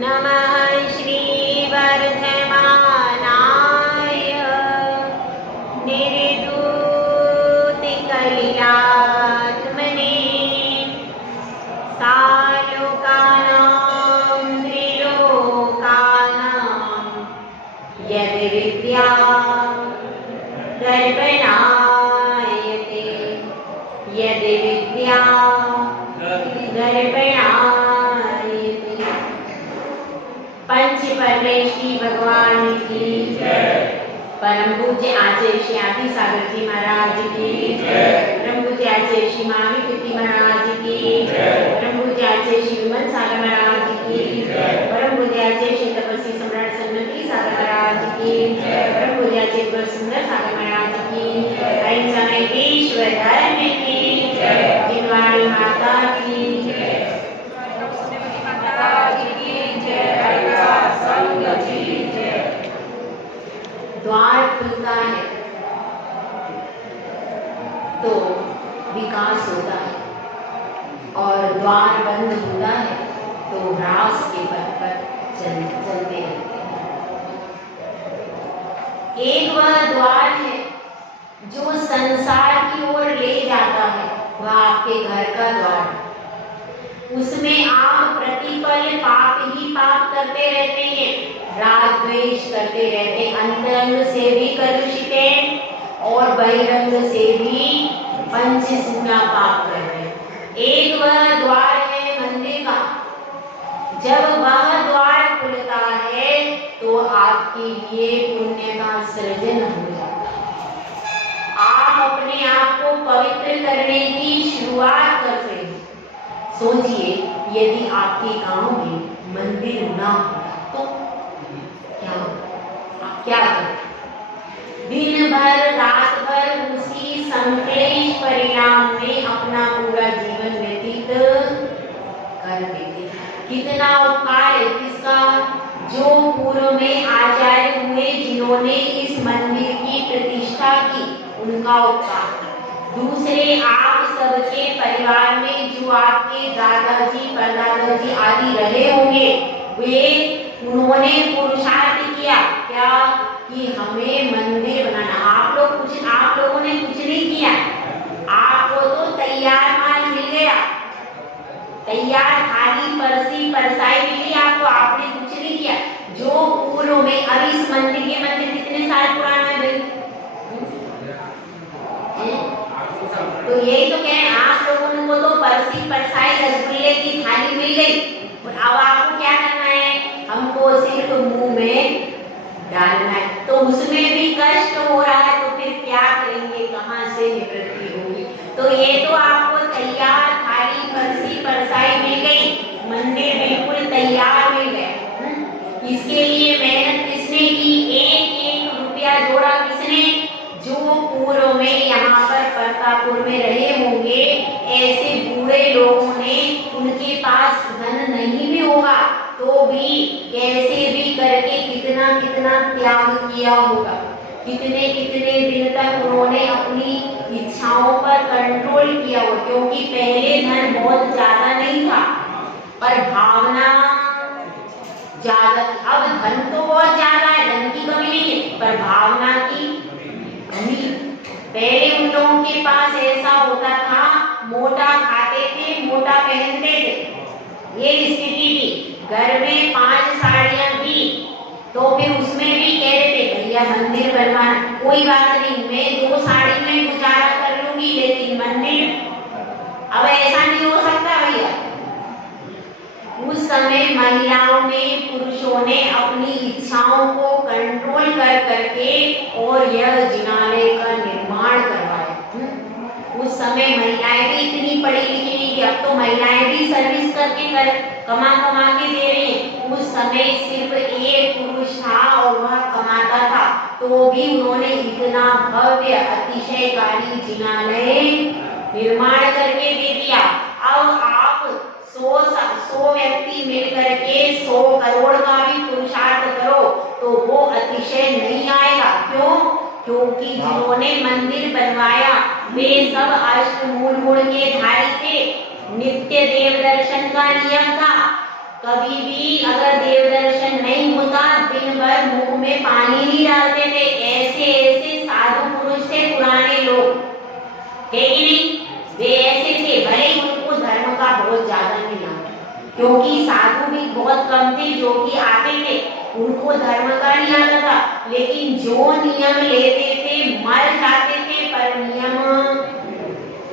नमः श्रीवर्धमानाय निर्धूतिकलिलात्मने सालोकानां त्रिलोकानां यद्विद्या दर्पणायते यद्विद्या दर्पणायते। पंच परमेश्वरी भगवान की जय। परम पूज्य आचार्य श्री आदि सागर जी महाराज की जय। परम पूज्य आचार्य श्री महावीर कृति महाराज की जय। परम पूज्य आचार्य श्री विमल सागर महाराज की जय। परम पूज्य आचार्य श्री तपस्वी सम्राट सन्नति सागर महाराज की जय। परम पूज्य आचार्य गुरु सुंदर सागर महाराज की जय। अहिंसा में ईश्वर धर्म की जय। जिनवाणी माता की जय। द्वार खुलता है तो विकास होता है और द्वार बंद होता है तो ह्रास के पथ पर चलते रहते हैं। एक वह द्वार है जो संसार की ओर ले जाता है, वह आपके घर का द्वार। उसमें आप प्रतिपल पाप ही पाप करते रहते हैं, राग द्वेष करते रहते, अंतरंग से भी कलुषित हैं और बहिरंग से भी पंचसूला पाप कर रहे हैं। एक वह द्वार है मंदिर का, जब वह द्वार खुलता है तो आपके लिए पुण्य का सृजन हो जाता है। आप अपने आप को पवित्र करने की शुरुआत करते हैं। सोचिए, यदि आपके गांव में मंदिर ना हो तो आप क्या करें? दिन भर रात भर उसी संक्लेश परिणाम में अपना पूरा जीवन व्यतीत कर देते। कितना उपकार है किसका? जो पूर्व में आचार्य हुए, जिन्होंने इस मंदिर की प्रतिष्ठा की, उनका उपकार। दूसरे आप सबके परिवार में जो आपके दादाजी परदादाजी आदि रहे होंगे, उन्होंने पुरुषार्थ किया क्या कि हमें मंदिर बनाना। आप लोगों ने कुछ नहीं किया, आपको तो तैयार माल मिल गया, तैयार थाली परसी परसाई मिली आपको, आपने कुछ नहीं किया। जो पूर्व में, अब इस मंदिर कितने साल पुराना है भाई? तो यही तो कह, आप लोगों को तो परसी परसाई रसगुल्ले की थाली मिल गई, अब आपको क्या करना है? हमको सिर्फ मुंह में डालना है। तो उसमें भी कष्ट हो रहा है, तो फिर क्या करेंगे, कहां से निवृत्ति होगी? तो ये तो आपको तैयार थाली परसी परसाई मिल गई, मंदिर बिल्कुल तैयार मिल गया। इसके लिए मेहनत किसने की? एक एक रुपया जोड़ा किसने? जो पूर्व में यहाँ पर परतापुर में रहे होंगे, ऐसे बूढ़े लोगों ने, उनके पास धन नहीं भी होगा तो भी कैसे भी करके कितना कितना त्याग किया होगा, कितने कितने दिन तक उन्होंने अपनी इच्छाओं पर कंट्रोल किया हो, क्योंकि पहले धन बहुत ज्यादा नहीं था पर भावना ज्यादा। अब धन तो बहुत ज्यादा है, धन की कमी नहीं है, पर भावना की कमी। पहले उन लोगों के पास ऐसा होता था, मोटा खाते थे, मोटा पहनते थे, ये स्थिति थी। घर में 5 साड़ियां थी तो फिर उसमें भी कह रहे थे भैया मंदिर बनवाना, कोई बात नहीं, मैं 2 साड़ी में गुजारा कर लूंगी, लेकिन मंदिर अब ऐसा नहीं हो सकता भैया। उस समय महिलाओं ने, पुरुषों ने अपनी इच्छाओं को कंट्रोल कर करके और यह जिनालय का निर्माण करवाया। उस समय महिलाएं भी इतनी पढ़ी लिखी नहीं थी, अब तो महिलाएं भी सर्विस करके कमा के दे रही हैं। उस समय सिर्फ एक पुरुष था और वह कमाता था, तो भी उन्होंने इतना भव्य अतिशयकारी जिनालय निर्माण करके दे दिया। अब आप 100 व्यक्ति मिलकर के 100 करोड़ का भी पुरुषार्थ करो तो वो अतिशय नहीं आएगा। क्यों? क्योंकि जिन्होंने मंदिर बनवाया वे सब अष्टमूल गुण के धारी थे। नित्य देव दर्शन का नियम था, कभी भी अगर देव दर्शन नहीं होता दिन भर मुंह में पानी नहीं डालते थे। ऐसे ऐसे साधु पुरुष थे पुराने लोग, है कि नहीं? वे ऐसे थे, भले ही उनको धर्म का बहुत ज्यादा नहीं आता, क्योंकि साधु भी बहुत कम थे जो कि आते थे, उनको धर्म का नहीं आता था, लेकिन जो नियम लेते थे मर जाते थे। पर नियम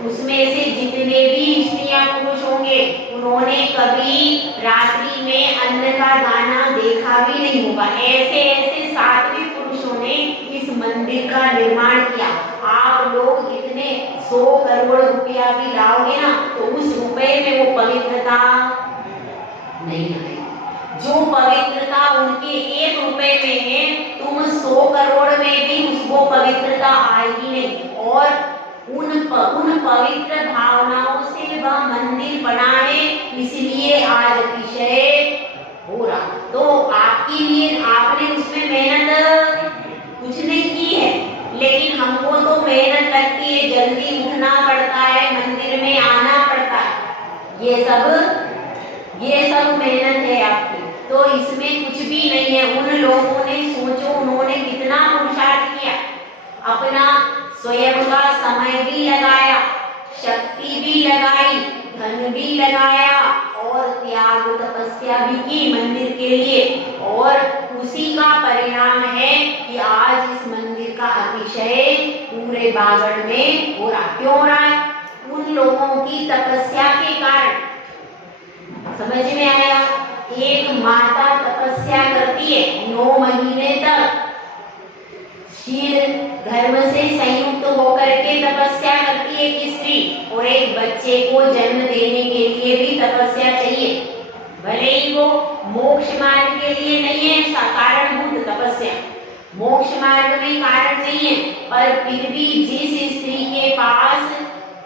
उसमें से जितने भी स्त्रियां पुरुष होंगे उन्होंने कभी रात्रि में अन्न का दाना देखा भी नहीं होगा। ऐसे ऐसे सात्विक पुरुषों ने इस मंदिर का निर्माण किया। आप लोग इतने 100 करोड़ रुपया भी लाओगे ना तो उस रुपए में वो पवित्रता नहीं आएगी। जो पवित्रता उनके 1 रुपए में है, तुम 100 करोड़ में भी उसको पवित्रता आएगी नहीं। और उन पवित्र भावनाओं से वह मंदिर बनाए, इसलिए आज अतिशय हो रहा। तो आपके लिए आपने उसमें मेहनत कुछ नहीं की है, लेकिन हमको तो मेहनत लगती है, जल्दी उठना पड़ता है, मंदिर में आना पड़ता है, ये सब मेहनत है आपकी। तो इसमें कुछ भी नहीं है। उन लोगों ने सोचो उन्होंने कितना पुरुषार्थ किया, अपना स्वयं का समय भी लगाया, शक्ति भी लगाई, धन भी लगाया और त्याग तपस्या भी की मंदिर के लिए। और उसी का परिणाम है कि आज इस मंदिर का अतिशय पूरे बागड़ में हो रहा। क्यों हो रहा? उन लोगों की तपस्या के कारण। समझ में आया? एक माता तपस्या करती है 9 महीने तक, शील धर्म से संयुक्त होकर के तपस्या करती है एक स्त्री, और एक बच्चे को जन्म देने के लिए भी तपस्या चाहिए। भले ही वो मोक्ष मार्ग के लिए नहीं है कारणभूत तपस्या, मोक्ष मार्ग में कारण नहीं है, पर फिर भी जिस स्त्री के पास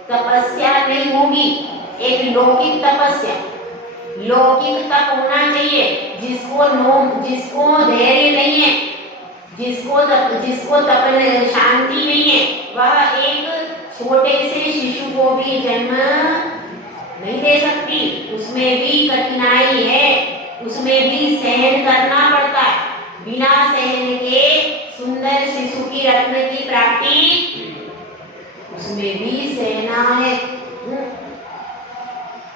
तपस्या नहीं होगी, एक लौकिक तपस्या, लौकिक तप होना चाहिए, जिसको धैर्य नहीं है, जिसको तप शांति नहीं है, वह एक छोटे से शिशु को भी जन्म नहीं दे सकती। उसमें भी कठिनाई है, उसमें भी सहन करना पड़ता है। बिना सहन के सुंदर शिशु की रत्न की प्राप्ति, उसमें भी सहना है।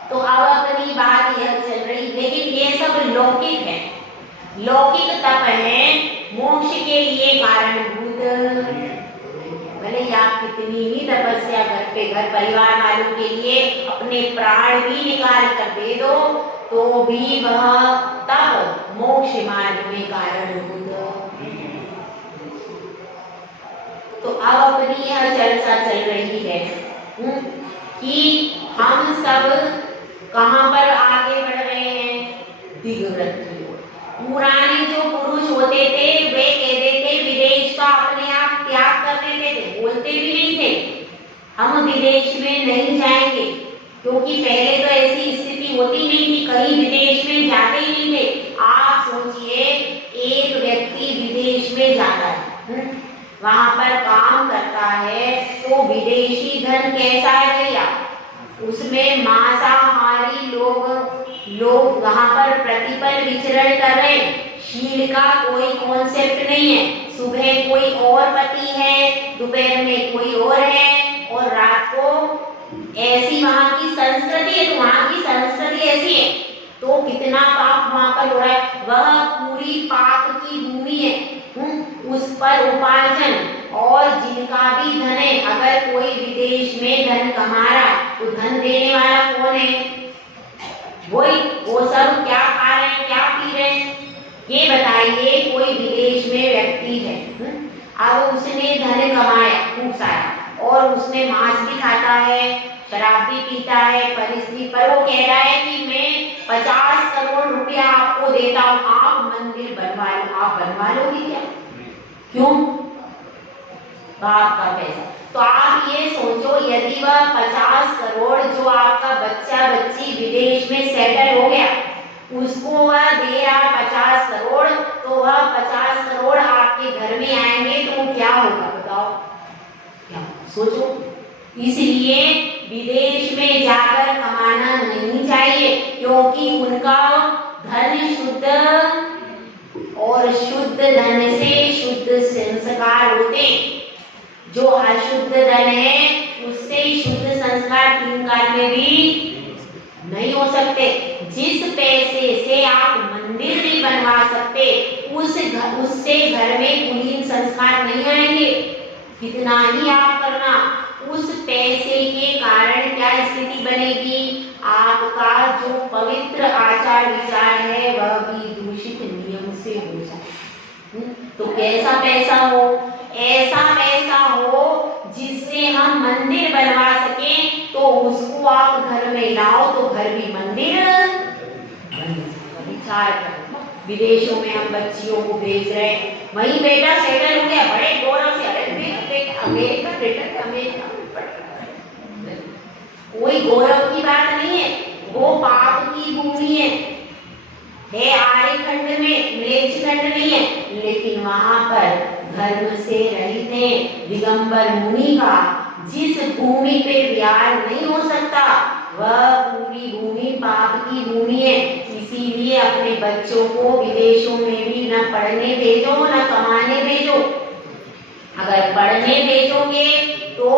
तो अब अपनी बात यह चल रही, लेकिन ये सब लौकिक है, लौकिक तप है, मोक्ष के लिए कारणभूत। भले ही आप कितनी ही तपस्या करके घर परिवार वालों के लिए अपने प्राण भी निकाल कर दे दो, तो भी वह तप मोक्ष मार्ग में कारणभूत। तो अब अपनी यह चर्चा चल रही है कि हम सब कहां पर आगे बढ़ रहे हैं? दिग्वृत्ति। पुराने जो पुरुष होते थे वे कहते थे विदेश का अपने आप त्याग कर देते थे, बोलते भी नहीं थे हम विदेश में नहीं जाएंगे, क्योंकि पहले तो ऐसी स्थिति होती नहीं थी, कहीं विदेश में जाते ही नहीं थे। आप सोचिए एक व्यक्ति विदेश में जाता है, वहां पर काम करता है, तो विदेशी धन कैसा है भैया? उसमें मांसाहारी लोग वहां पर प्रतिपल विचरण कर रहे हैं, शील का कोई कॉन्सेप्ट नहीं है। सुबह कोई और पति है, दोपहर में कोई और है, और रात को ऐसी वहां की संस्कृति है। तो वहां की संस्कृति ऐसी है, तो कितना पाप वहां पर हो रहा है। वह पूरी पाप की भूमि है, उस पर उपार्जन और जिनका भी धन है। अगर कोई विदेश में धन कमा रहा तो धन देने वाला कौन है? वो सब क्या खा रहे हैं, क्या पी रहे हैं, ये बताइए। कोई विदेश में व्यक्ति है, अब उसने धन कमाया खूब सारा, और उसमें मांस भी खाता है, शराब भी पीता है, परिस्थिति पर वो कह रहा है कि मैं 50 करोड़ रुपया आपको देता हूँ, आप मंदिर बनवा लो। आप बनवा लोगे क्या? क्यों? बाप का पैसा। तो आप ये सोचो, यदि वह 50 करोड़ जो आपका बच्चा बच्ची विदेश में सेटल हो गया, उसको वह दे रहा 50 करोड़, तो वह 50 करोड़ आपके घर में आएंगे तो क्या होगा बताओ? क्या सोचो। इसलिए विदेश में जाकर कमाना नहीं चाहिए, क्योंकि उनका धन से शुद्ध संस्कार होते हैं। जो अशुद्ध धन है उससे शुद्ध संस्कार 3 काल में भी नहीं हो सकते। जिस पैसे से आप मंदिर नहीं बनवा सकते उससे घर में कुलीन संस्कार नहीं आएंगे। कितना ही आप करना, उस पैसे के कारण क्या स्थिति बनेगी, आपका जो पवित्र आचार विचार है वह भी दूषित नियम से हो जाए। तो कैसा पैसा हो, ऐसा पैसा हो जिससे हम मंदिर बनवा सके, तो उसको आप घर में लाओ तो घर भी मंदिर। विचार करो, विदेशों में हम बच्चियों को भेज रहे हैं, वहीं बेटा सेटल हो गया बड़े गौरव से, अरे बेटा अमेरिका रिटर्न अमेरिका में पढ़ रहा है, कोई गौरव की बात नहीं है, वो पाप की भूमि है आर्यखंड में, मलेच्छखंड नहीं है, लेकिन वहां पर धर्म से रहित है। दिगंबर मुनि का जिस भूमि पे विहार नहीं हो सकता वह पूरी भूमि पाप की भूमि है। इसीलिए अपने बच्चों को विदेशों में भी न पढ़ने भेजो न कमाने भेजो। अगर पढ़ने भेजोगे तो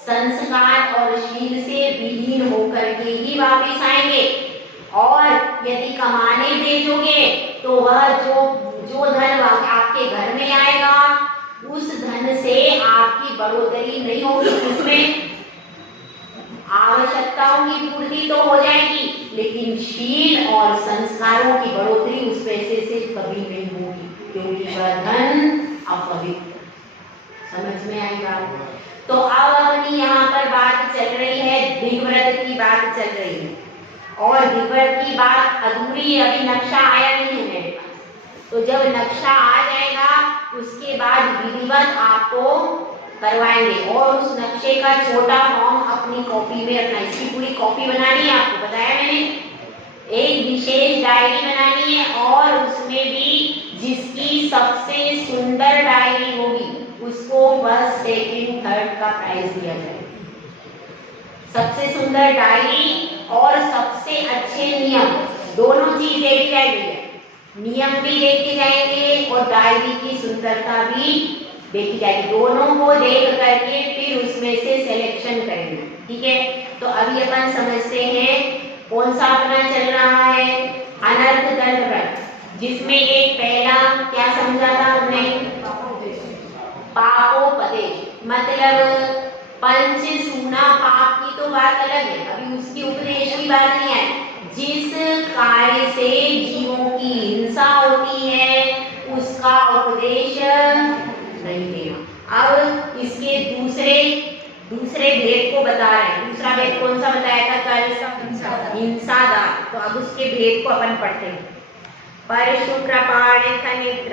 संस्कार और शील से विलीन होकर के ही वापस आएंगे, और यदि कमाने भेजोगे तो वह जो धन आपके घर में आएगा उस धन से आपकी बढ़ोतरी नहीं होगी, उसमें आवश्यकताओं की पूर्ति तो हो जाएगी, लेकिन शील और संस्कारों की बढ़ोतरी उस पैसे से कभी नहीं होगी, क्योंकि वह धन अपवित्र। समझ में आएगा? तो अब अपनी यहाँ पर बात चल रही है, दिग्व्रत की बात चल रही है, और दिग्व्रत की बात अधूरी, अभी नक्शा आया नहीं है मेरे पास। तो जब नक्शा आ जाएगा उसके बाद विधिवत आपको करवाएंगे, और उस नक्शे का छोटा फॉर्म अपनी कॉपी में रखना। इसकी पूरी कॉपी बनानी है, आपको बताया मैंने, एक विशेष डायरी बनानी है, और उसमें भी जिसकी सबसे सुंदर डायरी होगी उसको फर्स्ट, सेकंड, थर्ड का प्राइज दिया जाएगा। सबसे सुंदर डायरी और सबसे अच्छे नियम, दोनों चीज देखी जाएगी, नियम भी देखे जाएंगे और डायरी की सुंदरता भी देखी जाएगी। दोनों को देख करके फिर उसमें से सिलेक्शन करेंगे, ठीक है? तो अभी अपन समझते हैं कौन सा अपना चल रहा है, अनर्थ दंड व्रत, जिसमें एक पहला क्या समझा था हमने, पापोपदेश, मतलब पंच सूना पाप की तो बात अलग है, अभी उसकी उपदेश की बात नहीं है। जिस कार्य से जीवों की हिंसा होती है उसका उपदेश नहीं देना। अब इसके दूसरे भेद को बता रहे हैं। दूसरा भेद कौन सा बताया था कल? हिंसादार। तो अब उसके भेद को अपन पढ़ते हैं। परशुक्रपाण खनित्र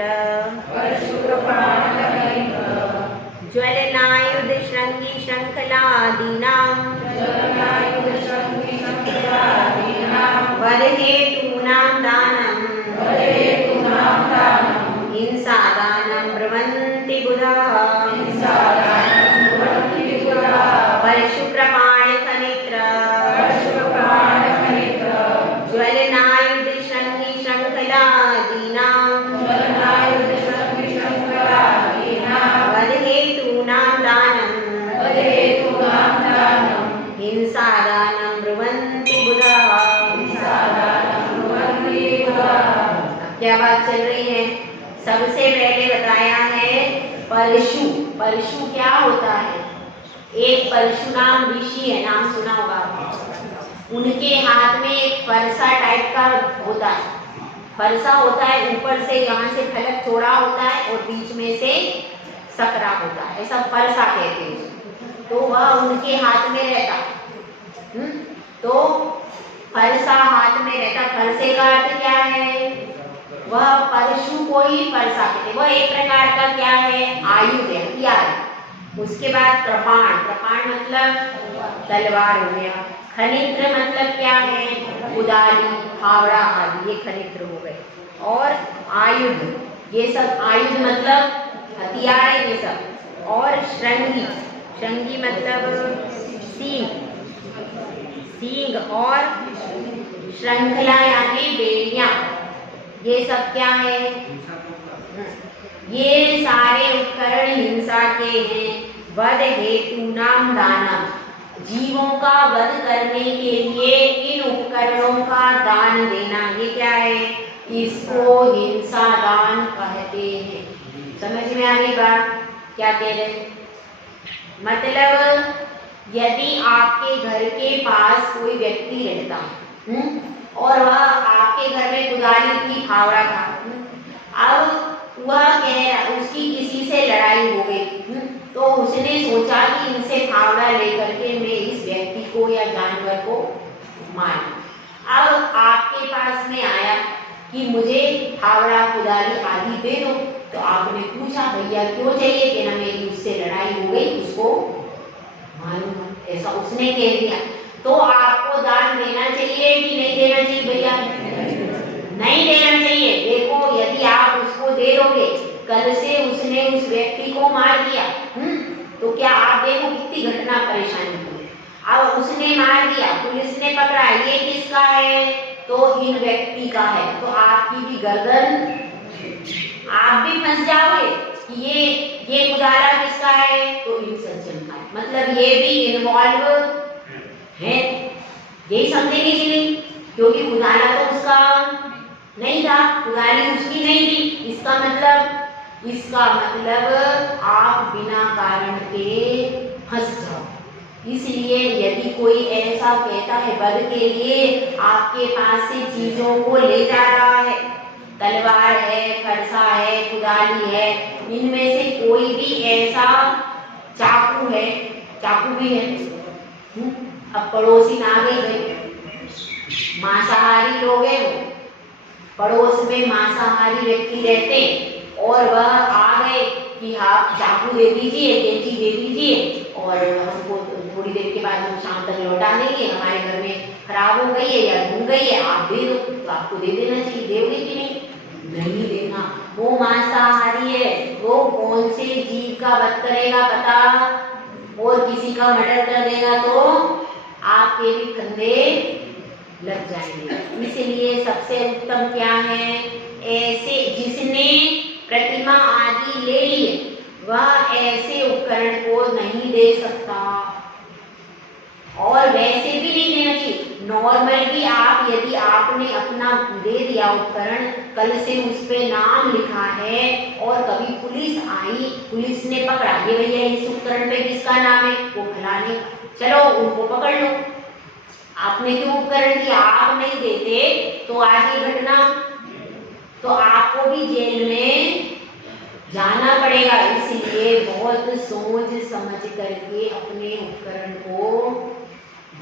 ज्वलनायुध श्रृंगी श्रृंखलादीनां वरहेतूनां दानं हिंसादानं ब्रुवन्ति बुधाः। परशुक्रपाण खनित्र ज्वलनायुध श्रृंगी श्रृंखलादीनां वरहेतूनां दानं हिंसादानं ब्रुवन्ति बुधाः। क्या बात चल रही है? सबसे पहले बताया है परशु। परशु क्या होता है? एक परशुराम ऋषि है, नाम सुना होगा आपने। उनके हाथ में एक फरसा टाइप का होता है। फरसा होता है, ऊपर से यहाँ से फलक चौड़ा होता है और बीच में से सकरा होता है, ऐसा फरसा कहते हैं। तो वह उनके हाथ में रहता। तो फरसा हाथ में रहता। फरसे का अर्थ क्या है? वह परशु को ही फरसा कहते। वह एक प्रकार का क्या है? आयुध है, हथियार है। उसके बाद कृपाण। कृपाण मतलब तलवार हो गया। खनित्र मतलब क्या है? कुदाली, फावड़ा आदि, ये खनित्र हो गए। और आयुध, ये सब आयुध मतलब हथियार है ये सब। और श्रृंगी, श्रृंगी मतलब सींग, सींग। और श्रृंखला यानी बेड़ियां, ये सब क्या है? ये सारे उपकरण हिंसा के हैं। वध हेतु नाम दानम, जीवों का वध करने के लिए इन उपकरणों का दान देना, ये क्या है? इसको हिंसा दान कहते हैं। समझ में आ गई बात? क्या कह रहे हैं? मतलब यदि आपके घर के पास कोई व्यक्ति रहता और वह आपके घर में कुदाली थी, फावड़ा था, अब वह उसकी किसी से लड़ाई हो गई, तो उसने सोचा कि इनसे फावड़ा लेकर के मैं इस व्यक्ति को या जानवर को मारूं। अब आपके पास में आया कि मुझे फावड़ा कुदाली आदि दे दो, तो आपने पूछा भैया क्यों चाहिए? कि ना मेरी उससे लड़ाई हो गई, उसको मारूंगा, ऐसा उसने कह दिया। तो आपको दान देना चाहिए कि नहीं देना चाहिए भैया? नहीं देना चाहिए। देखो यदि आप उसको दे दोगे, कल से उसने उस व्यक्ति को मार दिया, तो क्या आप देखो कितनी घटना परेशानी हुई। अब उसने मार दिया, पुलिस ने पकड़ा, ये किसका है? तो इन व्यक्ति का है। तो आपकी भी गर्दन, आप भी फंस जाओगे कि ये कुदारा किसका है? तो इन सज्जन का है। मतलब ये भी इन्वॉल्व है। यही समझेंगे कि नहीं? क्योंकि कुदारा तो उसका नहीं था, कुदारी उसकी नहीं थी। इसका मतलब आप बिना कारण के फंस जाओ। इसलिए यदि कोई ऐसा कहता है वध के लिए आपके पास से चीजों को ले जा रहा है, तलवार है, फरसा है, कुदाली है, इनमें से कोई भी ऐसा, चाकू है, चाकू भी है। अब पड़ोसी ना गए, मांसाहारी लोग हैं, वो पड़ोस में मांसाहारी व्यक्ति रहते और वह आ गए कि आप चाकू दे दीजिए, कैंची दे दीजिए और हमको थोड़ी देर के बाद हम शाम तक लौटा देंगे, हमारे घर में खराब हो गई है या घूम गई है, आप दे दो। तो आपको दे देना चाहिए। देोगे कि नहीं? नहीं देना। वो मांसाहारी है, वो कौन से जीव का वध करेगा पता, और किसी का मर्डर कर देगा तो आपके भी कंधे लग जाएंगे। इसलिए सबसे उत्तम क्या है? ऐसे जिसने प्रतिमा आदि ले लिए वह ऐसे उपकरण को नहीं दे सकता, और वैसे भी नहीं देना चाहिए। नॉर्मल भी आप, यदि आपने अपना दे दिया उपकरण, कल से उस पे नाम लिखा है और कभी पुलिस आई, पुलिस ने पकड़ा, ये भैया इस उपकरण पे किसका नाम है? वो फलाने, चलो उनको पकड़ लो। आपने क्यों उपकरण दिया? आप नहीं देते तो आगे घटना, तो आपको भी जेल में जाना पड़ेगा। इसलिए बहुत सोच समझ करके अपने उपकरण को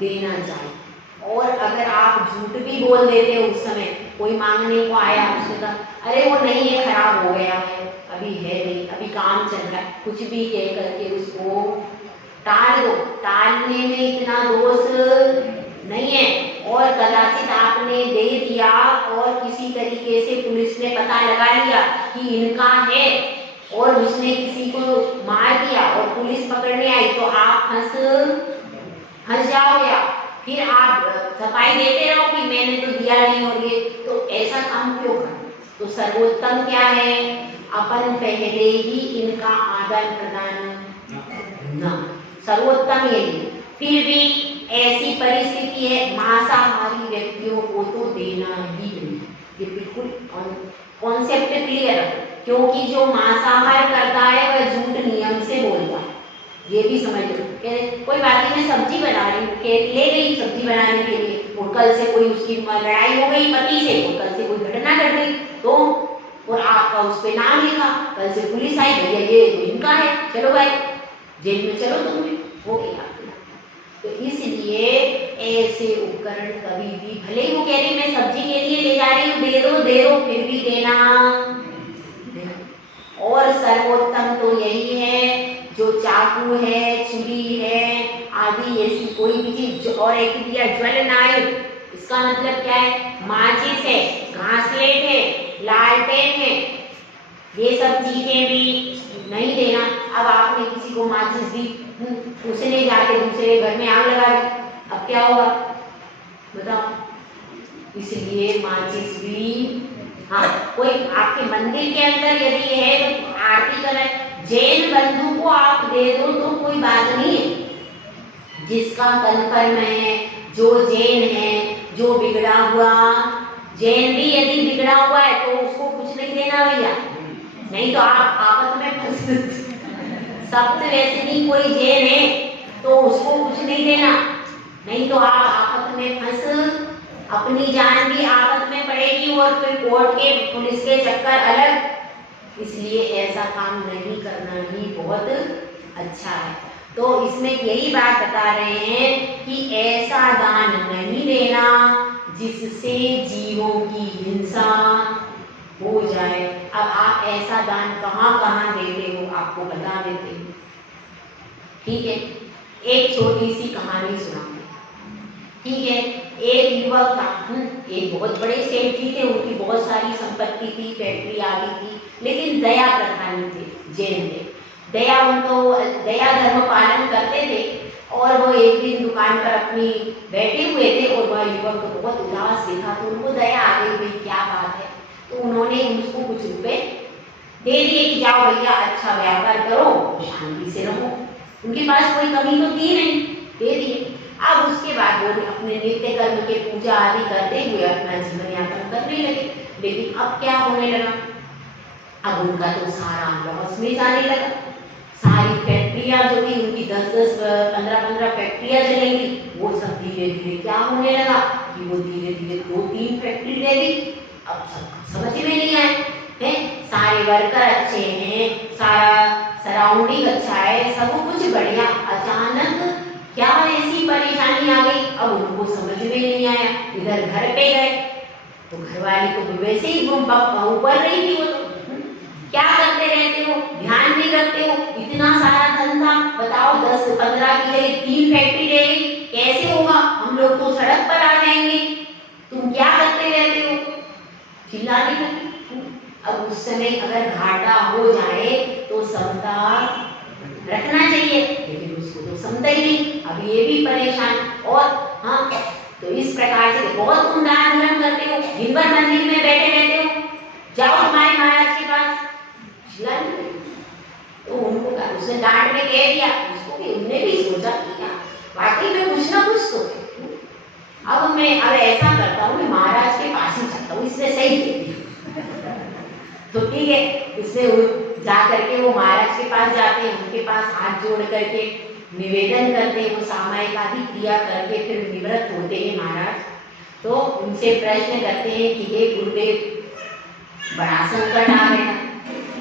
देना चाहिए। और अगर आप झूठ भी बोल देते हो, उस समय कोई मांगने को आया, उसने कहा अरे वो नहीं है, खराब हो गया है, अभी है नहीं, अभी काम चल रहा है, कुछ भी कह करके उसको टाल दो। टालने में इतना दोष नहीं है। और कदाचित आपने दे दिया और किसी तरीके से पुलिस ने पता लगा लिया कि इनका है और उसने किसी को मार दिया और पुलिस पकड़ने आई, तो आप फंस जाओगे। फिर आप सफाई देते रहो कि मैंने तो दिया नहीं, और ये तो ऐसा काम क्यों करना? तो सर्वोत्तम क्या है? अपन पहले ही इनका आदान प्रदान न, सर्वोत्तम यही। फिर भी ऐसी परिस्थिति है, मांसाहारी व्यक्तियों को तो देना ही नहीं। ये बिल्कुल कॉन्सेप्ट क्लियर है, क्योंकि जो मांसाहार करता है वह झूठ नियम से बोलता है। ये भी समझ लो। कोई बात नहीं, मैं सब्जी बना रही हूँ, ले गई सब्जी बनाने के लिए, और कल से कोई उसकी लड़ाई हो गई पति से, और कल से कोई घटना घट गई, तो और आपका उस पे नाम लिखा, कल से पुलिस आई, भैया ये तो इनका है, चलो भाई जेल में चलो, तुम हो गया। तो इसलिए ऐसे उपकरण कभी भी, भले ही वो कह रही मैं सब्जी के लिए ले जा रही हूँ, दे दो, फिर भी देना। और सर्वोत्तम तो यही है, जो चाकू है, छुरी है आदि ऐसी कोई भी चीज, और एक दिया ज्वलनायुध, इसका मतलब क्या है? माचिस है, घासलेट है, लालटेन है, ये सब चीजें भी नहीं देना। अब आपने किसी को माचिस दी, उसने जाके दूसरे घर में आग लगा दी, अब क्या होगा बताओ? इसलिए माचिस भी, हाँ, कोई आपके मंदिर के अंदर यदि है तो कर रहा है। जैन बंधु को आप दे दो तो कोई बात नहीं है, जिसका कन्फर्म है, जो जैन है, जो बिगड़ा हुआ जैन भी यदि बिगड़ा हुआ है तो उसको कुछ नहीं देना भैया, नहीं तो आप आपस में फंस सप्त वैष्णवी कोई जैन है तो उसको कुछ नहीं देना, नहीं तो आप आपस में फंस अपनी जान भी आपस में पड़ेगी और फिर कोर्ट के पुलिस के चक्कर अलग। इसलिए ऐसा काम नहीं करना ही बहुत अच्छा है। तो इसमें यही बात बता रहे हैं कि ऐसा दान नहीं देना जिससे जीवों की हिंसा हो जाए। अब आप ऐसा दान कहाँ कहाँ देते हो आपको बता देते हैं, ठीक है। एक छोटी सी कहानी सुनाऊंगी, ठीक है। एक युवक था, एक बहुत बड़े सेठ जी थे, उनकी बहुत सारी संपत्ति थी, फैक्ट्री आदि थी, लेकिन दया प्रधानी थे, जैन थे। दया उनको दया धर्म पालन करते थे। और वो एक दिन दुकान पर अपनी बैठे हुए थे और वह युवक को बहुत उदास देखा तो उनको दया आ गई, भाई क्या बात है। तो उन्होंने उसको कुछ रुपए दे दिए कि जाओ भैया अच्छा व्यापार करो, शांति से रहो। उनके पास कोई कमी तो थी नहीं, दे दिए। अब उसके बाद वो अपने नित्य कर्म के पूजा आदि करते हुए अपना जीवन यापन करने लगे। लेकिन अब क्या होने लगा, अब उनका तो सारा लॉस में जाने लगा। सारी फैक्ट्रियां जो थी उनकी 10-10, 15-15 फैक्ट्रियां चलेंगी, वो सब धीरे धीरे क्या होने लगा कि वो धीरे धीरे 2-3 फैक्ट्री ले ली। अब सब समझ में नहीं आए हैं, सारे वर्कर अच्छे हैं, सारा सराउंडिंग अच्छा है, सब कुछ बढ़िया, अचानक क्या ऐसी परेशानी आ गई। अब उनको समझ में नहीं आया। इधर घर पे गए तो घरवाली तो वैसे ही ऊपर रही थी, वो तो क्या करते रहते हो, ध्यान नहीं रखते हो, इतना सारा धंधा बताओ, 10-15 की जगह 3 फैक्ट्री ले गई, कैसे होगा, हम लोग तो सड़क पर आ जाएंगे, तुम क्या करते रहते हो, चिल्लाने लगी। अब उस समय अगर घाटा हो जाए तो समता रखना चाहिए, लेकिन उसको तो समझता ही नहीं। अब ये भी परेशान। और हाँ, तो इस प्रकार से बहुत तुम दान धर्म करते हो, दिन भर मंदिर में बैठे रहते हो, जाओ हमारे महाराज के पास, तो उनको उसने डांट में कह दिया उसको भी, उन्होंने भी सोचा कि क्या वाकई में कुछ ना कुछ तो। अब मैं ऐसा करता हूँ, मैं महाराज के पास ही जाता हूँ, इसने सही कह दिया। तो ठीक है, इसने जा करके वो महाराज के पास जाते हैं, उनके पास हाथ जोड़ करके निवेदन करते हैं, वो सामायिक आदि क्रिया करके फिर निवृत्त होते हैं महाराज। तो उनसे प्रश्न करते हैं कि हे गुरुदेव, बड़ा संकट आ गया।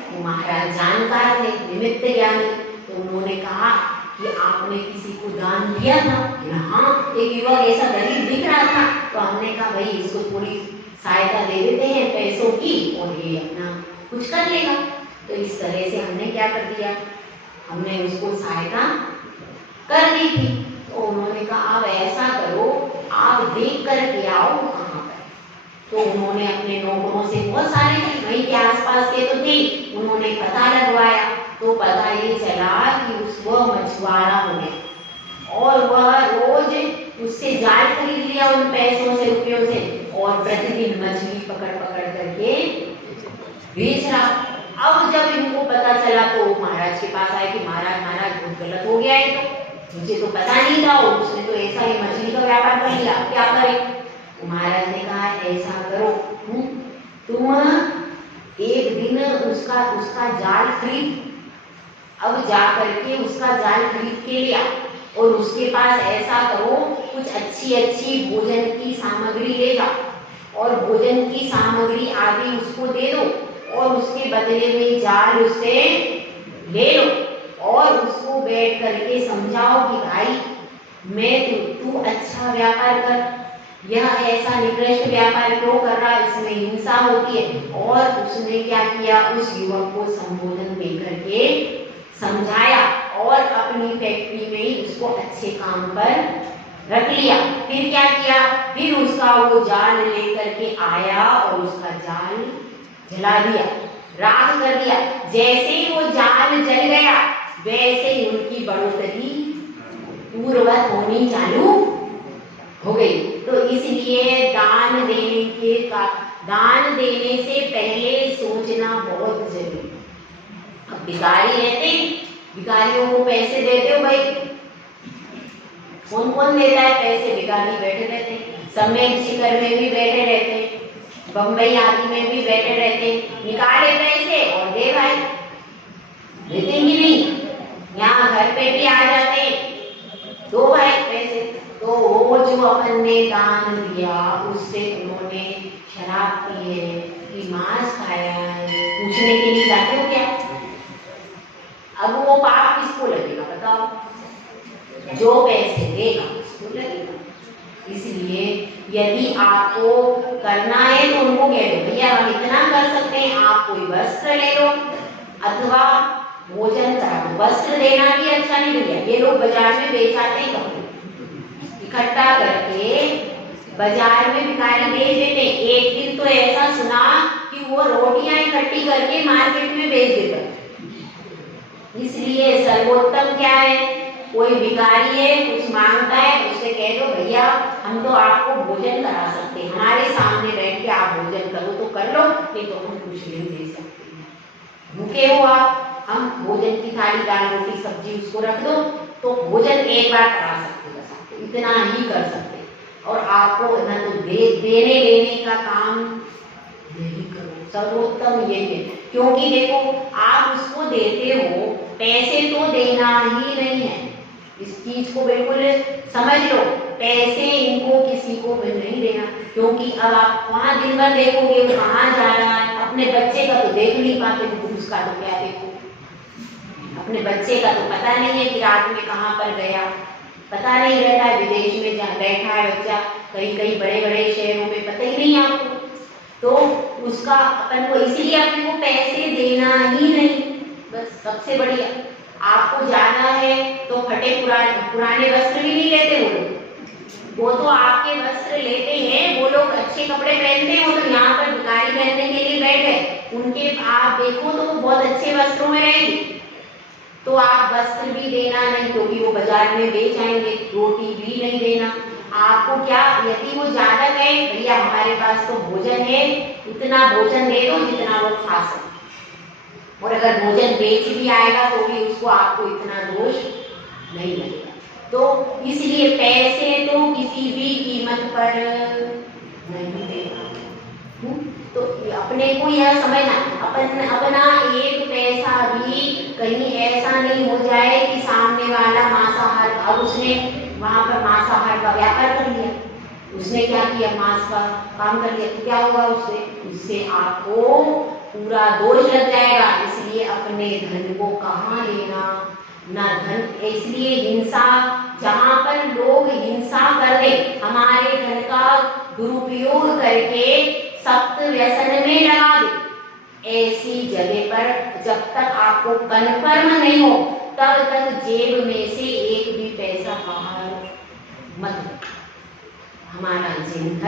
तो महाराज जानकार थे, निमित्त ज्ञानी, तो उन्होंने कहा कि आपने किसी को दान दिया था? हाँ, एक युवक ऐसा गरीब दिख रहा था, तो हमने कहा भाई इसको थोड़ी सहायता दे देते हैं पैसों की और ये अपना कुछ कर लेगा। तो इस तरह से हमने क्या कर दिया, हमने उसको सहायता कर दी थी। तो उन्होंने कहा अब ऐसा करो, आप देख करके आओ कहाँ पर। तो उन्होंने अपने नौकरों से, बहुत सारे वहीं के आसपास के तो थे, उन्होंने पता लगवाया। तो पता ये चला कि वह मछुआरा हो गया और वह रोज उससे जाल खरीद लिया उन पैसों से, रुपयों से, और प्रतिदिन मछली पकड़ पकड़ करके बेच रहा। अब जब इनको पता चला तो महाराज के पास आए कि महाराज बहुत गलत हो गया है, तो मुझे तो पता नहीं था, उसने तो ऐसा ही मछली का व्यापार कर लिया, क्या करें। तो महाराज ने कहा ऐसा करो, तुम एक दिन उसका जाल खरीद, अब जा करके उसका जाल खरीद के लिया और उसके पास ऐसा करो कुछ अच्छी भोजन की सामग्री ले जाओ और भोजन की सामग्री आदि उसको दे दो और उसके बदले में जाल उससे ले लो और उसको बैठ करके समझाओ कि भाई तू अच्छा व्यापार कर, यह ऐसा निकृष्ट व्यापार क्यों कर रहा है, इसमें हिंसा होती है। और उसने क्या किया, उस युवक को संबोधन देकर के समझाया और अपनी फैक्ट्री में ही उसको अच्छे काम पर रख लिया। फिर क्या किया, फिर उसका वो जाल लेकर के आया और उसका जाल जला दिया, राख कर दिया। जैसे ही वो जाल जल गया वैसे ही उनकी बढ़ोतरी पूर्ववत होनी चालू हो गई। तो इसलिए दान देने से पहले सोचना बहुत जरूरी। अब भिखारी रहते हैं, भिखारियों को पैसे देते हो भाई? कौन कौन देता है पैसे? भिखारी बैठे रहते हैं, सम्मेद शिखर में भी बैठे रहते हैं, बम्बई आदि में भी बैठे रहते हैं, निकाले पैसे और दे भाई, देते कि नहीं? यहाँ घर पे भी आ जाते हैं, दो भाई पैसे। तो वो जो अपन ने दान दिया उससे उन्होंने शराब पी है कि मांस खाया है, पूछने के लिए जाते हो क्या? अब वो पाप किसको लगेगा बताओ? जो पैसे देगा उसको लगेगा। इसलिए यदि आपको करना है तो उनको कह दो भैया हम इतना कर सकते हैं, आप कोई वस्त्र ले लो अथवा भोजन करा दो। वस्त्र देना भी अच्छा नहीं भैया, ये लोग बाजार में बेचाते हैं कपड़े इकट्ठा करके, बाजार में भिखारी बेच देते। एक दिन तो ऐसा सुना कि वो रोटियां इकट्ठी करके मार्केट में बेच देता। इसलिए सर्वोत्तम क्या है? कोई भिखारी है कुछ मांगता है, उससे कह दो भैया हम तो आपको भोजन करा सकते हैं, हमारे सामने बैठ के आप भोजन करो तो कर लो, नहीं तो हम कुछ नहीं दे सकते। भूखे हो आप, हम भोजन की थाली दाल रोटी सब्जी उसको रख दो तो भोजन एक बार करा सकते, बस आपको इतना ही कर सकते। और आपको ना तो देने लेने का काम नहीं करो, सर्वोत्तम यही है। क्योंकि देखो आप उसको देते हो, पैसे तो देना ही नहीं है, इस चीज को बिल्कुल समझ लो। पैसे इनको किसी को भी नहीं देना, क्योंकि अब आप वहां दिन भर देखोगे वो कहाँ जा रहा है। अपने बच्चे का तो देख नहीं पाते, उसका तो क्या देखो, अपने बच्चे का तो पता नहीं है कि रात में कहाँ पर गया, पता नहीं रहता है। विदेश में जहाँ बैठा है बच्चा, कई कई बड़े बड़े शहरों में, पता ही नहीं आपको। तो उसका अपन को इसलिए अपने को पैसे देना ही नहीं, बस सबसे बढ़िया। आपको जाना है तो फटे पुराने वस्त्र भी नहीं लेते वो तो आपके वस्त्र लेते हैं, वो लोग अच्छे कपड़े पहनते हैं, वो तो यहाँ पर भिखारी पहनने के लिए बैठ गए, उनके आप देखो तो वो बहुत अच्छे वस्त्रों में रहेंगे। तो आप वस्त्र भी देना नहीं, क्योंकि वो बाजार में बेच आएंगे। रोटी भी नहीं देना। आपको क्या, यदि वो ज्यादा कहे भैया हमारे पास तो भोजन है, इतना भोजन दे दो जितना वो खा सके, और अगर भोजन बेच भी आएगा तो भी उसको आपको इतना दोष नहीं लगेगा। तो इसलिए पैसे तो किसी भी कीमत पर नहीं देना। तो अपने को यह समझना, अपना एक पैसा भी कहीं ऐसा नहीं हो जाए कि सामने वाला मांसाहार, अब उसने वहां पर मांसाहार का व्यापार कर लिया, उसने क्या किया, मांस का काम कर लिया, तो क्या होगा उससे आपको पूरा दोष लग जाएगा। इसलिए अपने धन को कहाँ लेना ना धन, इसलिए हिंसा, जहाँ पर लोग हिंसा कर दे, हमारे धन का दुरुपयोग करके सख्त व्यसन में लगा दे, ऐसी जगह पर जब तक आपको कन्फर्म नहीं हो तब तक जेब में से एक भी पैसा बाहर मत। हमारा जिन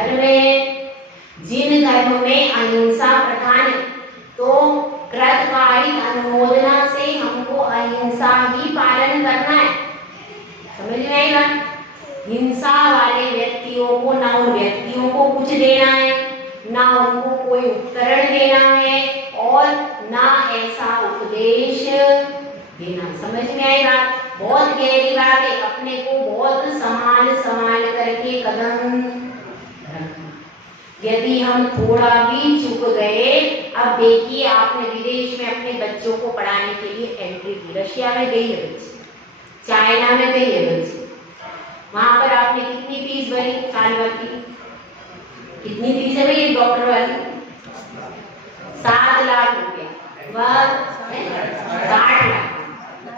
धर्म में अहिंसा प्रधान है, तो कृतकालिक अनुमोदना से हमको अहिंसा ही पालन करना है। समझ में आएगा? हिंसा वाले व्यक्तियों को, ना उन व्यक्तियों को कुछ देना है, ना उनको कोई उपकरण देना है, और ना ऐसा उपदेश देना। समझ में आएगा? बहुत गहरी बात है, अपने को बहुत संभाल करके कदम रखना। यदि हम थोड़ा भी चूक गए, अब देखिए आपने विदेश में अपने बच्चों को पढ़ाने के लिए एंट्री की, रशिया में गई है बच्ची, चाइना में गई है बच्ची, वहां पर आपने कितनी फीस भरी साल भर की? कितनी फीस है भाई एक डॉक्टर वाली? 7 लाख रुपया, वह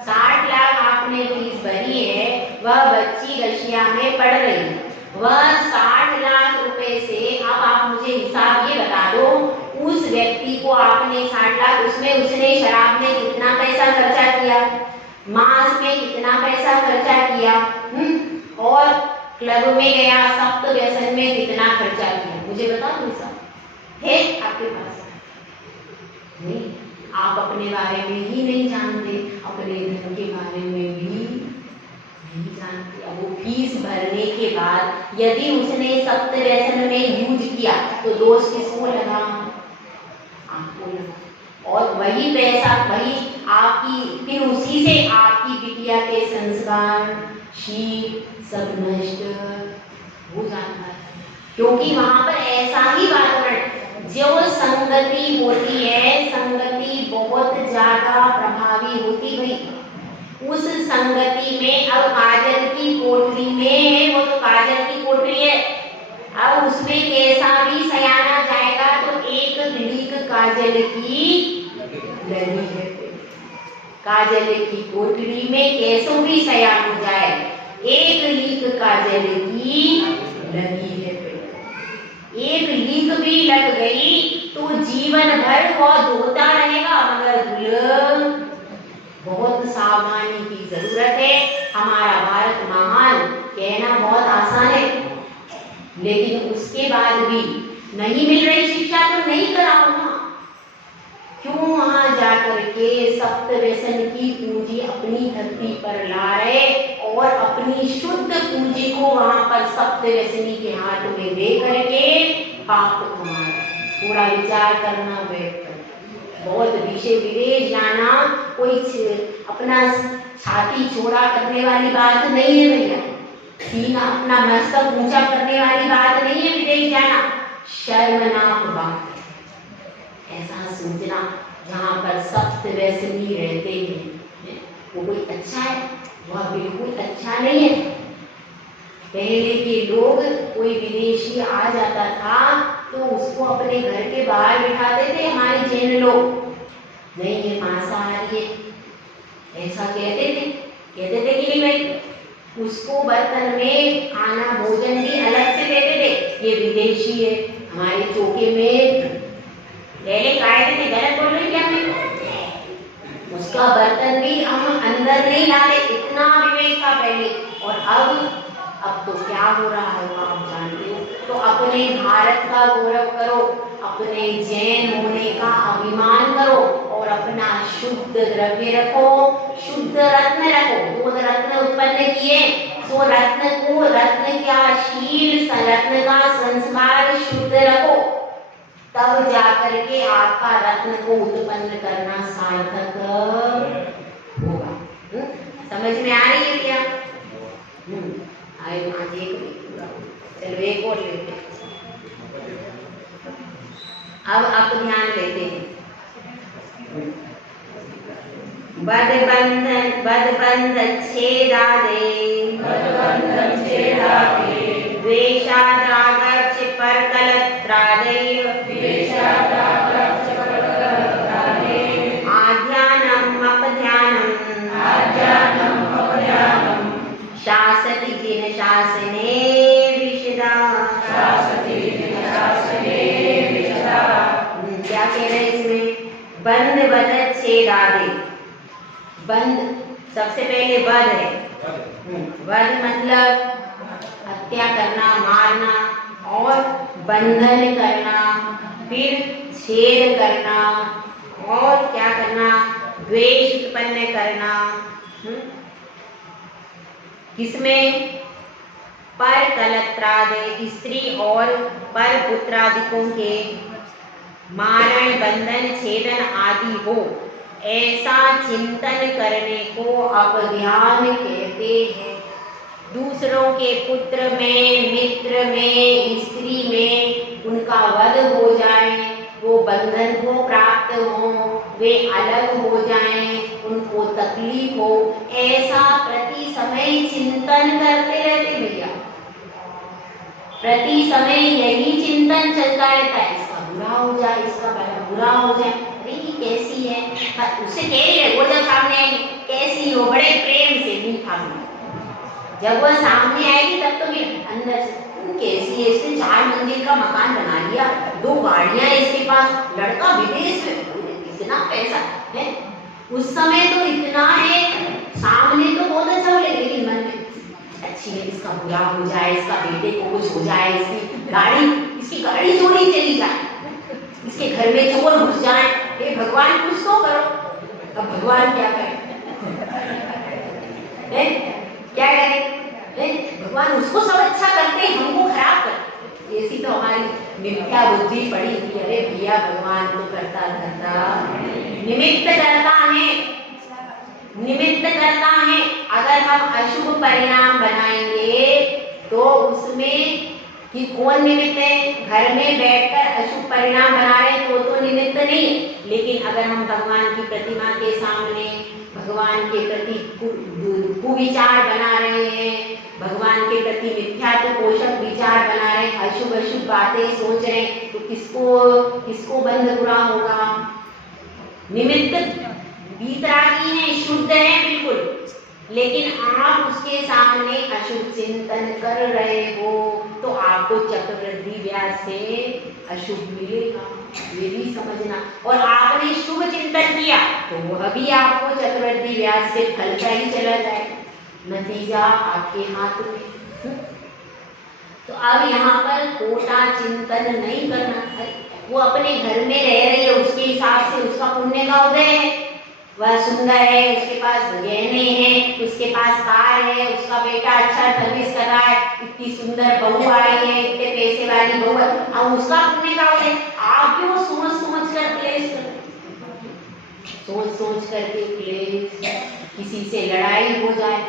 60 लाख आपने फीस भरी है। वह बच्ची रशिया में पढ़ रही है, वह 60 लाख रुपए से, अब आप मुझे हिसाब ये बता दो, उस व्यक्ति को आपने 60 लाख, उसमें उसने शराब में कितना पैसा खर्चा किया, मांस में कितना पैसा खर्चा किया, और क्लब में गया, सख्त व्यसन में कितना खर्चा किया, मुझे बता दो साहब, है आपके पास? नहीं। आप अपने बारे में ही नहीं जानते, अपने धन के बारे में भी नहीं जानते। अब वो फीस भरने के बाद यदि उसने सख्त व्यसन में यूज किया तो दोष किसको लगा? आपको लगा। और वही पैसा वही आपकी, फिर उसी से आपकी बिटिया के संस्कार शील सब नष्ट हो जाता है, क्योंकि वहां पर ऐसा ही वातावरण, जो संगति होती है, संगति बहुत ज्यादा प्रभावी होती गई। उस संगति में अब काजल की कोठरी में, वो तो काजल की कोठरी है, अब उसमें कैसा भी सयाना जाएगा तो एक लीक काजल की लगी है। काजल की कोठरी में कैसो भी सयान हो जाए, एक लीक काजल की लगी है। एक लीक भी लग गई तो जीवन भर वो धोता रहेगा, मगर बहुत सावधानी की जरूरत है। हमारा भारत महान कहना बहुत आसान है, लेकिन उसके बाद भी नहीं मिल रही शिक्षा तो नहीं कराओ ना। क्यों वहां जाकर के सप्त व्यसन की पूंजी अपनी धरती पर ला रहे और अपनी शुद्ध पूंजी को वहां पर सप्त व्यसनी के हाथ में दे करके पाप कमा रहे। थोड़ा विचार करना बैठ, बहुत विदेश जाना कोई अपना छाती चौड़ा करने वाली बात नहीं है भैया, सीना अपना मस्तक ऊंचा करने वाली बात नहीं है विदेश जाना, शर्मनाक बात है। ऐसा सोचना जहाँ पर सप्त व्यसनी रहते हैं वो कोई अच्छा है? वह बिल्कुल अच्छा नहीं है। पहले के लोग, कोई विदेशी आ जाता था तो उसको अपने घर के बाहर बिठाते थे हमारे जैन लोग, नहीं ये मांसाहारी है ऐसा कहते थे कि नहीं भाई। उसको बर्तन में खाना भोजन भी अलग से देते थे, ये विदेशी है। हमारे चौके में पहले कायदे थे, गलत बोल रहे क्या मैं? उसका बर्तन भी हम अंदर नहीं लाते, इतना विवेक था पहले। और अब तो क्या हो रहा है वो आप जानते हो। तो अपने भारत का गौरव करो, अपने जैन होने का अभिमान करो और अपना शुद्ध द्रव्य रखो, शुद्ध रत्न रखो। दो रत्न उत्पन्न किए, तो रत्न को, रत्न क्या शील, रत्न का संस्कार शुद्ध रखो, तब जाकर के आपका रत्न को उत्पन्न करना सार्थक होगा। समझ में आ रही है क्या? आए आज चलो एक और लेते हैं। अब आप ध्यान लेते हैं। बदबंधन छेदादे, द्वेषाद्रागच्छ परकलत्रादैव, आध्यानम् अपध्यानम्, शासति जिन शासने विशदा। क्या कह रहे हैं इसमें? बंद बदत छेदादे। बंद सबसे पहले वध है। वध मतलब हत्या करना, मारना, और बंधन करना, फिर छेद करना, और क्या करना? द्वेष उत्पन्न करना। किसमें? पर कलत्रादि, स्त्री और पर पुत्रादिकों के मारण, बंधन, छेदन आदि हो, ऐसा चिंतन करने को अपध्यान कहते हैं। दूसरों के पुत्र में, मित्र में, स्त्री में उनका वध हो जाए, वो बंधन को प्राप्त हो, वे अलग हो जाएं, उनको तकलीफ हो, ऐसा प्रति समय चिंतन करते रहते भैया। प्रति समय यही चिंतन चलता रहता है, इसका बुरा हो जाए, इसका बुरा हो जाए, अरे ये कैसी है, उससे कह रही है वो जब सामने आएगी कैसी हो, बड़े प्रेम से मीठा मीठा। जब वह सामने आएगी तब तो फिर अंदर से कैसी है, इसने 4 मंजिल का मकान बना लिया, 2 गाड़ियां इसके पास, लड़का विदेश में, इतना पैसा है। उस समय तो इतना है, सामने तो बहुत अच्छा हो, लेकिन मन में अच्छी है, इसका बुरा हो जाए, इसका बेटे को कुछ हो जाए, इसकी गाड़ी चोरी चली जाए, इसके घर में चोर घुस जाए, हे भगवान कुछ तो करो। अब भगवान क्या करे? क्या करे? भगवान उसको सब अच्छा करते हैं, हमको खराब करते। ऐसी तो हमारी मिथ्या बुद्धि पड़ी थी। अरे भैया भगवान तो करता धरता निमित्त करता है, निमित्त करता है। अगर हम अशुभ परिणाम बनाएंगे तो उसमें कि कौन निमित्त है, घर में बैठकर अशुभ परिणाम बना रहे तो निमित्त नहीं। लेकिन अगर हम भगवान की प्रतिमा के सामने भगवान के प्रति कुविचार बना रहे हैं, भगवान के प्रति मिथ्या तो पोषक विचार बना रहे हैं, अशुभ अशुभ बातें सोच रहे हैं, तो किसको बंध बुरा होगा। निमित्त वीतरागी है, शुद्ध है बिल्कुल, लेकिन आप उसके सामने अशुभ चिंतन कर रहे हो तो आपको चक्रवृद्धि व्याज से अशुभ मिलेगा, ये भी समझना। और आपने शुभ चिंतन किया तो वह भी आपको चक्रवृद्धि व्याज से फलता ही चला जाएगा, नतीजा आपके हाथ में। तो अब यहाँ पर खोटा चिंतन नहीं करना है। वो अपने घर में रह रही है, उसके हिसाब से उसका पुण्य का उदय है, वह सुंदर है, उसके पास गहने हैं, उसके पास कार है, उसका बेटा अच्छा सर्विस कर रहा है, इतनी सुंदर बहू आई है, इतने पैसे वाली बहू है, अब उसका पुण्य का उदय। आप क्यों सोच कर क्लेश कर, सोच करके क्लेश, किसी से लड़ाई हो जाए,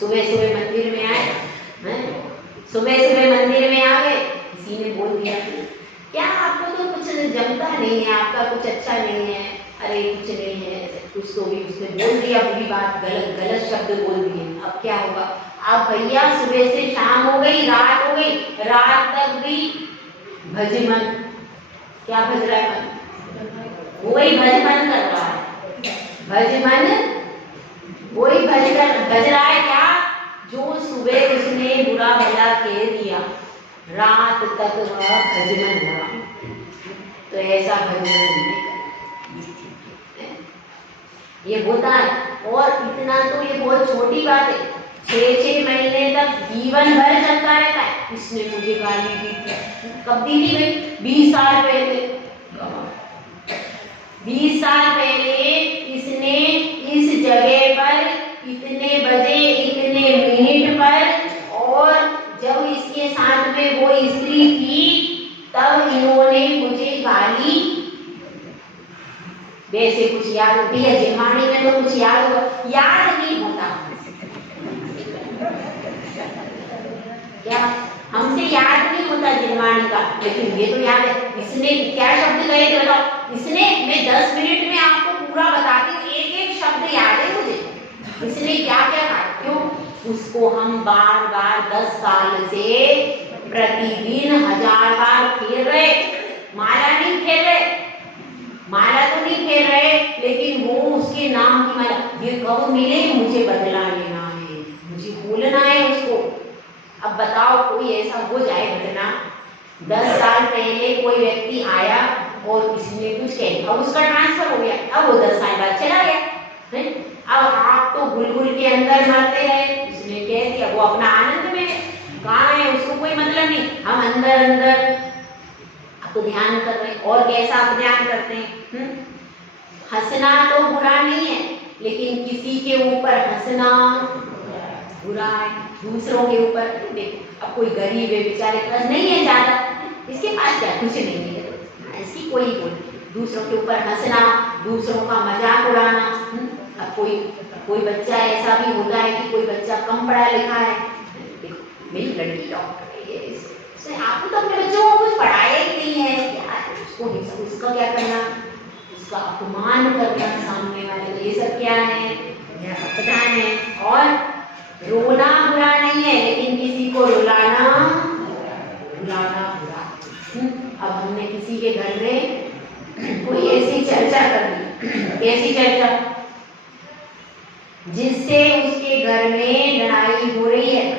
सुबह सुबह मंदिर में आए, सुबह सुबह मंदिर में आ गए, किसी ने बोल दिया क्या आपको तो कुछ जमता नहीं है, आपका कुछ अच्छा नहीं है, अरे कुछ नहीं है, कुछ तो भी उसने बोल दिया, बुरी बात, गलत शब्द बोल दिए। अब क्या होगा। अब भैया सुबह से शाम हो गई, रात हो गई, रात तक भी भजमन, क्या भज रहा है मन, वही भजमन कर रहा है, भजमन वही भज रहा है। क्या जो सुबह उसने बुरा भला कह दिया, रात तक वह भजमन हुआ, तो ऐसा भजमन नहीं करना, ये होता है। और इतना तो ये बहुत छोटी बात है, 6-6 महीने तक जीवन भर चलता रहता है। इसने मुझे गाली दी थी, कब दी थी भाई, 20 साल पहले, 20 साल पहले इसने इस जगह पर इतने बजे इतने मिनट पर, और जब इसके साथ में वो स्त्री थी तब इन्होंने मुझे गाली, वैसे कुछ याद होती है, जिम्मानी में तो कुछ याद नहीं होता, क्या हमसे याद नहीं होता जिम्मानी का, लेकिन ये तो याद है। इसने क्या शब्द कहे थे बताओ, इसने, मैं 10 मिनट में आपको पूरा बताती हूँ, एक शब्द याद है मुझे, इसने क्या क्या कहा, क्यों उसको हम बार 10 साल से प्रतिदिन 1000 बार फेर रहे, माला नहीं फेर रहे, माला तो नहीं फेर रहे, लेकिन वो उसके नाम की माला, ये कब मिले, मुझे बदला लेना है, मुझे बोलना है उसको। अब बताओ कोई ऐसा हो जाए घटना, 10 साल पहले कोई व्यक्ति आया और किसी ने कुछ कह दिया, अब उसका ट्रांसफर हो गया, अब वो 10 साल बाद चला गया है? अब आप तो गुलगुल के अंदर मरते रहे, उसने कह दिया, वो अपना आनंद में कहाँ है, उसको कोई मतलब नहीं। हम अंदर तो ध्यान कर रहे हैं, और कैसा आप ध्यान करते हैं। हंसना तो बुरा नहीं है, लेकिन किसी के ऊपर हंसना बुरा है, दूसरों के ऊपर। देखो अब कोई गरीब है, बेचारे पास नहीं है ज्यादा, इसके पास क्या, कुछ नहीं है, इसकी कोई दूसरों के ऊपर हंसना, दूसरों का मजाक उड़ाना। अब कोई बच्चा ऐसा भी होता है कि कोई बच्चा कम पढ़ा लिखा है, देखो मेरी लड़की डॉक्टर है, आपको तो अपने बच्चों को कुछ पढ़ाया ही नहीं है, क्या उसका क्या करना, उसका अपमान करना सामने वाले, ये सब क्या है, अपमान है। और रोना बुरा नहीं है, लेकिन किसी को रुलाना बुरा। अब हमने किसी के घर में कोई ऐसी चर्चा कर दी, ऐसी चर्चा जिससे उसके घर में लड़ाई हो रही है,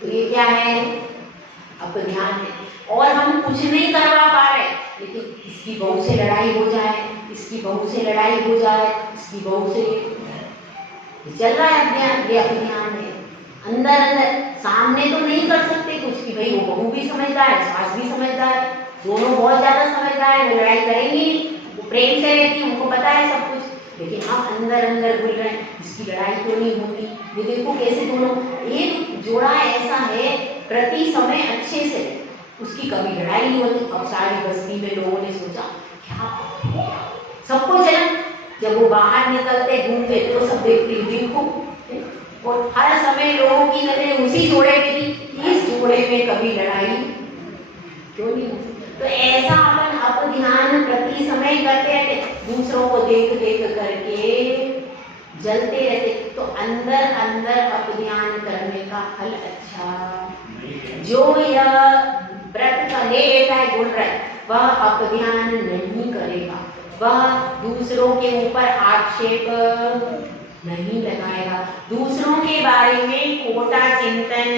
तो ये क्या है, अब तो ध्यान है। और हम कुछ नहीं करवा पा रहे, लेकिन इसकी बहू से लड़ाई हो जाए, इसकी बहू से लड़ाई हो जाए, इसकी बहू से चल रहा है, अभियान है अंदर सामने तो नहीं कर सकते कुछ कि भाई वो बहू भी समझदार है, सास भी समझदार है, दोनों बहुत ज्यादा समझदार है, वो लड़ाई करेंगी, वो प्रेम से रहती है, उनको पता है सब कुछ, लेकिन हम अंदर बोल रहे हैं इसकी लड़ाई क्यों नहीं होती। ये देखो कैसे दोनों, एक जोड़ा ऐसा है प्रति समय अच्छे से उसकी कभी लड़ाई नहीं होती। अब सारी बस्ती में लोगों ने सोचा क्या सबको चला जब वो बाहर निकलते घूमते तो सब देखते देखो, और हर समय लोगों की नजरें उसी जोड़े में थी, इस जोड़े में कभी लड़ाई क्यों नहीं होती। तो ऐसा अपन अब ध्यान प्रति समय करते रहते, दूसरों को देख देख करके जलते रहते, तो अंदर अंदर अब ध्यान करने का फल अच्छा। जो यह व्रत का ले लेता है गुण रत, वह अब ध्यान नहीं करेगा, वह दूसरों के ऊपर आक्षेप नहीं लगाएगा, दूसरों के बारे में खोटा चिंतन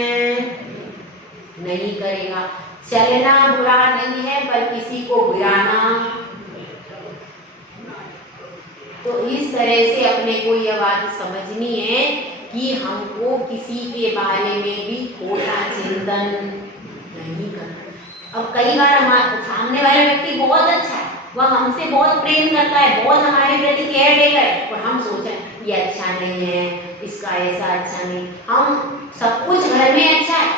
नहीं करेगा। चलना बुरा नहीं है पर किसी को बुलाना, तो इस तरह से अपने को यह बात समझनी है कि हमको किसी के बारे में भी खोटा चिंतन नहीं करना। अब कई बार हमारे सामने वाला व्यक्ति बहुत अच्छा है, वह हमसे बहुत प्रेम करता है, बहुत हमारे प्रति केयर टेकर है, और हम सोचें ये अच्छा नहीं है, इसका ऐसा अच्छा नहीं, हम सब कुछ घर में अच्छा है,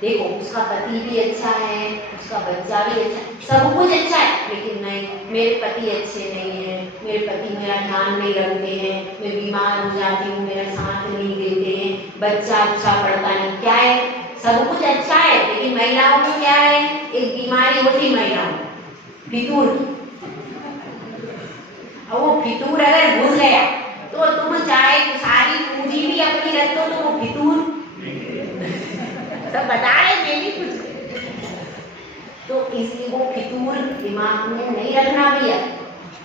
देखो उसका पति भी अच्छा है, उसका बच्चा भी अच्छा है, सब कुछ अच्छा है, लेकिन नहीं मेरे पति अच्छे नहीं है, मेरे पति मेरा ध्यान नहीं रखते हैं, मैं बीमार हो जाती हूँ, मेरा साथ नहीं देते हैं, बच्चा अच्छा पढ़ता नहीं, क्या है सब कुछ अच्छा है, लेकिन महिलाओं को क्या है, एक बीमारी होती महिलाओं फितूर की। और वो फितूर अगर घुस गया तो तुम चाहे सारी पूंजी भी अपनी रख दो तो वो फितूर सब बता रहे मेरी कुछ, तो इसलिए वो फितूर दिमाग में नहीं रखना भैया,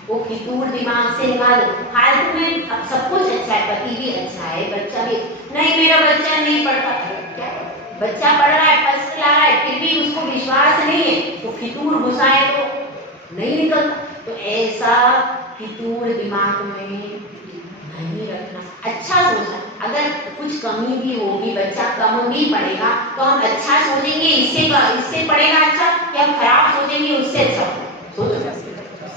वो फितूर दिमाग से निकालो। फालतू में अब सब कुछ अच्छा है, पति भी अच्छा है, बच्चा भी नहीं, मेरा बच्चा नहीं पढ़ता, क्या बच्चा पढ़ रहा है, फर्स्ट ला रहा है, फिर भी उसको विश्वास नहीं है, तो फितूर घुसाए तो नहीं निकलता। तो ऐसा फितूर दिमाग में नहीं रखना, अच्छा सोचना। अगर कुछ कमी भी होगी, बच्चा कम भी पढ़ेगा तो हम अच्छा सोचेंगे, इससे पढ़ेगा अच्छा, कि हम खराब सोचेंगे उससे अच्छा सोचो,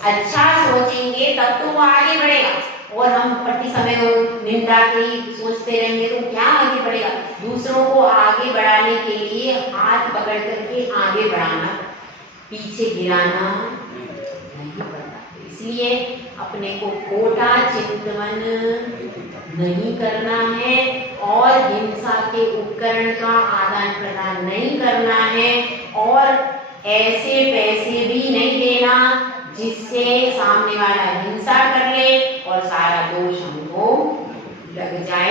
अच्छा सोचेंगे तब तो वो आगे बढ़ेगा, और हम प्रति समय निंदा की सोचते रहेंगे तो क्या आगे बढ़ेगा। दूसरों को आगे बढ़ाने के लिए हाथ पकड़ करके आगे बढ़ाना, पीछे गिराना नहीं पड़ता। इसलिए अपने को खोटा चिंतन नहीं करना है, और हिंसा के उपकरण का आदान प्रदान नहीं करना है, और ऐसे पैसे भी नहीं देना जिससे सामने वाला हिंसा कर ले और सारा दोष हमको लग जाए।